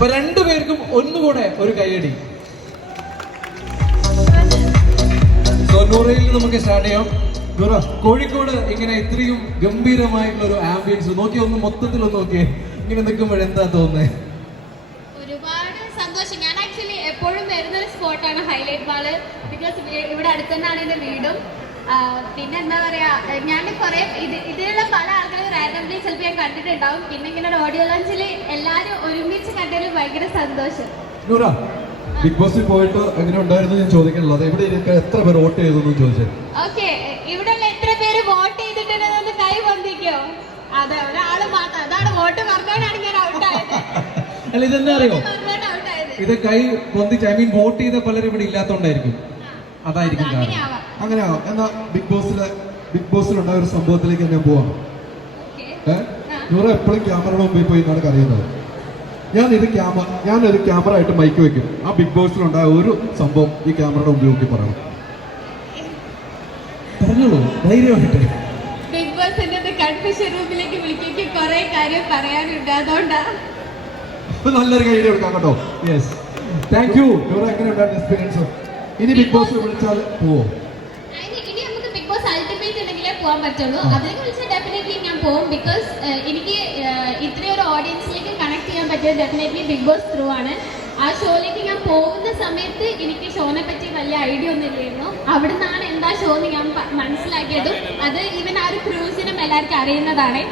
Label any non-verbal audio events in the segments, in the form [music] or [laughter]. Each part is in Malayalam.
അപ്പൊ രണ്ടുപേർക്കും ഒന്നുകൂടെ ഒരു കൈയടി തൊണ്ണൂറയിൽ നമുക്ക് സ്റ്റാർട്ട് ചെയ്യാം. കോഴിക്കോട് ഇങ്ങനെ ഇത്രയും ഗംഭീരമായിട്ടുള്ള ഒരു ആംബിയൻസ് നോക്കി ഒന്ന് മൊത്തത്തിൽ ഒന്ന് നോക്കിയേ. ഇങ്ങനെ നിൽക്കുമ്പോൾ എന്താ തോന്നുന്നത് ഒരുപാട് സന്തോഷം. ഞാൻ ആക്ച്വലി എപ്പോഴും വരുന്ന ഒരു ഹൈലൈറ്റ് മാൾ ബിക്കോസ് ഇവിടെ അടുത്തന്നാണ് എന്റെ വീടും. പിന്നെ എന്താ പറയാ ഞാൻ കുറെ ഇത് ഇതിലുള്ള പല ആളുകളും റാൻഡംലി ചിലപ്പോൾ ഞാൻ കണ്ടിട്ടുണ്ടാവും. പിന്നെ ഇങ്ങനെ ഒരു ഓഡിയോ ലോഞ്ചിൽ എല്ലാരും ഒരുമിച്ച് കണ്ടതിൽ ഭയങ്കര സന്തോഷം. നൂറ ബിഗ് ബോസിൽ പോയിട്ട് എങ്ങനെ ഉണ്ടായിരുന്നു ഞാൻ ചോദിക്കാനുള്ളത്. ഇവിടെ എത്ര പേര് വോട്ട് ചെയ്തു ചോദിച്ചത് ഓക്കെ ഇവിടെയുള്ള എത്ര പേര് വോട്ട് ചെയ്തിട്ടുണ്ടെന്ന് കൈ പൊന്തിക്കോ. അതെ ഒരാൾ മാത്രം അതാണ് വോട്ട് പറഞ്ഞോണ്ടാണ് ഞാൻ ഔട്ടായത്. [laughs] അല്ല ഇതെന്താ അറിയോ? ഇത് കൈ പൊന്തിച്ച് ഐ മീൻ വോട്ട് ചെയ്ത പലരും ഇവിടെ ഇല്ലാത്തോണ്ടായിരിക്കും. അതായിരിക്കും കാരണം. അങ്ങനെയാവാം അങ്ങനെയാ എന്നാ ബിഗ് ബോസിലെ ബിഗ് ബോസിലുണ്ടായ ഒരു സംഭവത്തിലേക്ക് ഞാൻ പോവാം. ഏഹ് നൂറ എപ്പോഴും ക്യാമറയുടെ മുമ്പിൽ പോയി എന്നാണ് കറിയുന്നത് ഞാൻ ഇത് ക്യാമറ ഞാനൊരു ക്യാമറ ആയിട്ട് മൈക്ക് വെക്കും. ആ ബിഗ് ബോസിലുണ്ടായ ഒരു സംഭവം ഈ ക്യാമറയുടെ മുമ്പിൽ നോക്കി പറയണം. പറഞ്ഞോളൂ ധൈര്യമായിട്ട്. ബിഗ് ബോസിന്റെ കൺഫ്യൂഷൻ റൂമിലേക്ക് വിളിക്കൊക്കെ കുറെ കാര്യം പറയാനുണ്ട്. അതുകൊണ്ടാ. നല്ലൊരു കൈ കൊടുക്കാം കേട്ടോ. യെസ് താങ്ക് യു എങ്ങനെ ഉണ്ടായിരുന്നു എക്സ്പീരിയൻസ് ഇനി ബിഗ് ബോസ് വിളിച്ചാൽ പോവോ? അൾട്ടിമേറ്റ് ഉണ്ടെങ്കിലേ പോകാൻ പറ്റുള്ളൂ. അതിലേക്ക് വിളിച്ചാൽ ഡെഫിനറ്റ്ലി ഞാൻ പോകും ബിക്കോസ് എനിക്ക് ഇത്രയും ഒരു ഓഡിയൻസിലേക്ക് കണക്ട് ചെയ്യാൻ പറ്റിയത് ഡെഫിനറ്റ്ലി ബിഗ് ബോസ് ത്രൂ ആണ്. ആ ഷോയിലേക്ക് ഞാൻ പോകുന്ന സമയത്ത് എനിക്ക് ഷോനെ പറ്റി വലിയ ഐഡിയ ഒന്നും ഇല്ലായിരുന്നു. അവിടെ നിന്നാണ് എന്താ ഷോ എന്ന് ഞാൻ മനസ്സിലാക്കിയതും അത് ഈവൻ ആ ഒരു ക്രൂസിനും എല്ലാവർക്കും അറിയുന്നതാണ്.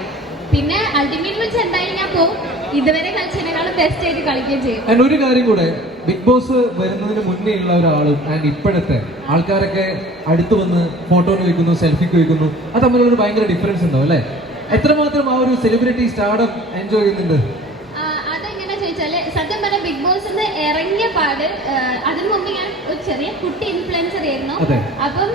പിന്നെ അൾട്ടിമേറ്റ് വിളിച്ച് എന്തായാലും ഞാൻ പോകും ഇതുവരെ കളിച്ചതിനേക്കാളും ബെസ്റ്റ് ആയിട്ട് കളിക്കുകയും ചെയ്യും. ആൻഡ് ഒരു കാര്യം കൂടെ ബിഗ് ബോസ് വരുന്നതിന് മുന്നേ ഉള്ള ഒരാളും ആൻഡ് ഇപ്പോഴത്തെ ആൾക്കാരൊക്കെ അടുത്ത് വന്ന് ഫോട്ടോ വയ്ക്കുന്നു സെൽഫിക്ക് വയ്ക്കുന്നു അത് തമ്മിലൊരു ഭയങ്കര ഡിഫറൻസ് ഉണ്ടാവും അല്ലേ? എത്രമാത്രം ആ ഒരു സെലിബ്രിറ്റി സ്റ്റാർഡം എൻജോയ് ചെയ്യുന്നുണ്ട്? ആ, അതെങ്ങനെ ചോദിച്ചാൽ സത്യം പറഞ്ഞ ബിഗ് ബോസ് ഇറങ്ങിയ പാട് അതിന് മുമ്പ് ഞാൻ ഒരു ചെറിയ കുട്ടി ഇൻഫ്ലുവൻസർ ആയിരുന്നു. അപ്പം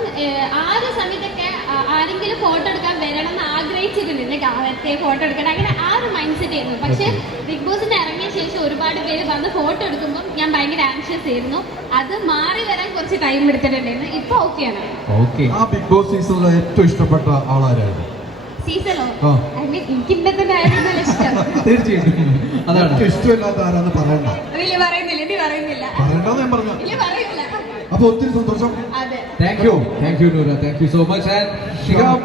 ആ ഒരു സമയത്തൊക്കെ ആരെങ്കിലും ഫോട്ടോ എടുക്കാൻ വരണം എന്ന് ആഗ്രഹിച്ചിട്ടുണ്ട് അവത്തെ ഫോട്ടോ എടുക്കണം അങ്ങനെ ആ ഒരു മൈൻഡ് സെറ്റ് ആയിരുന്നു. പക്ഷെ ബിഗ് ബോസിന് ഇറങ്ങിയ ശേഷം ഒരുപാട് പേര് വന്ന് ഫോട്ടോ എടുക്കുമ്പോൾ ഞാൻ ഭയങ്കര ആൻഷ്യസ് ആയിരുന്നു. അത് മാറി വരാൻ കുറച്ച് ടൈം എടുത്തിട്ടുണ്ടായിരുന്നു. ഇപ്പൊ ഓക്കെയാണ് ഓക്കെ ആ ബിഗ് ബോസ് സീസണിലെ ഏറ്റവും ഇഷ്ടപ്പെട്ട ആളാരായിരുന്നു? സീസണോ ആ. മീൻ എനിക്ക് ഇന്നെ തന്നെ ഇഷ്ടം. തീർച്ചയായിട്ടും. അതാണ്. ഇഷ്ടമില്ലാത്ത ആരാന്ന് പറയണ്ട. ഇല്ല പറയുന്നില്ല. ഇനി പറയുന്നില്ല. പറയണ്ടെന്ന് ഞാൻ പറഞ്ഞു ഇല്ല പറയുന്നില്ല. അപ്പൊ ഒത്തിരി സന്തോഷം. അതെ. Thank you thank you Noora thank you so much and Shihab